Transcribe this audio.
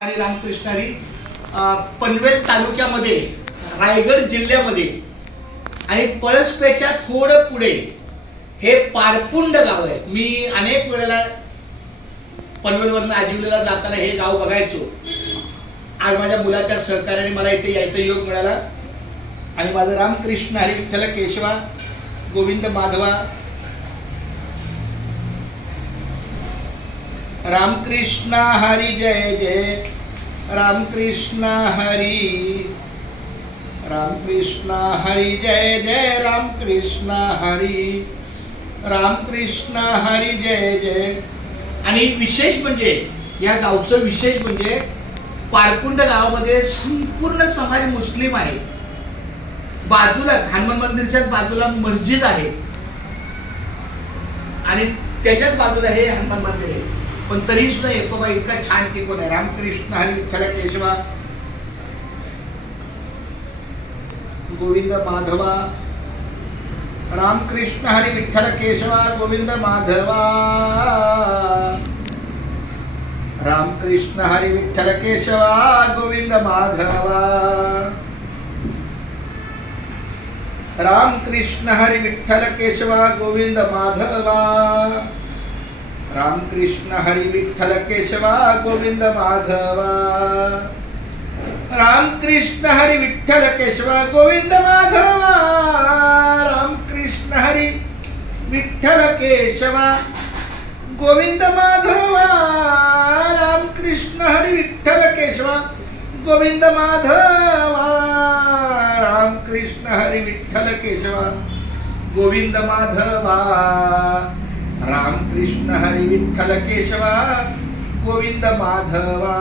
आणि रामकृष्ण हरी पनवेल तालुक्यामध्ये रायगड जिल्ह्यामध्ये आणि पळसपेच्या थोडं पुढे हे पारपुंड गाव आहे. मी अनेक वेळेला पनवेलवरून आजिवलेला जाताना हे गाव बघायचो. आज माझ्या मुलाच्या सहकार्याने मला इथे यायचा योग मिळाला आणि माझं रामकृष्ण हरी विठ्ठल केशवा गोविंद माधवा रामकृष्ण हरी जय जय रामकृष्ण हरी रामकृष्ण हरी जय जय रामकृष्ण हरी रामकृष्ण हरी जय जय. आणि विशेष म्हणजे या गावचं विशेष म्हणजे पारकुंड गावामध्ये संपूर्ण समाज मुस्लिम आहे. बाजूला हनुमान मंदिरच्याच बाजूला मस्जिद आहे आणि त्याच्याच बाजूला हे हनुमान मंदिर आहे. पण तरी सुद्धा एकोबा इतका छान टिकून आहे. रामकृष्ण हरी विठ्ठल केशवा गोविंद माधवा रामकृष्ण हरी विठ्ठल केशवा गोविंद माधवा रामकृष्ण हरी विठ्ठल केशवा गोविंद माधवा रामकृष्ण हरी विठ्ठल केशवा गोविंद माधवा रामकृष्ण हरी विठ्ठल केशवा गोविंद माधवा रामकृष्ण हरी विठ्ठल केशवा गोविंद माधवा रामकृष्ण हरी विठ्ठल केशवा गोविंद माधवा रामकृष्ण हरी विठ्ठल केशवा गोविंद माधवा रामकृष्ण हरी विठ्ठल केशवा गोविंद माधवा रामकृष्ण हरी विठ्ठल केशवा गोविंद माधवा.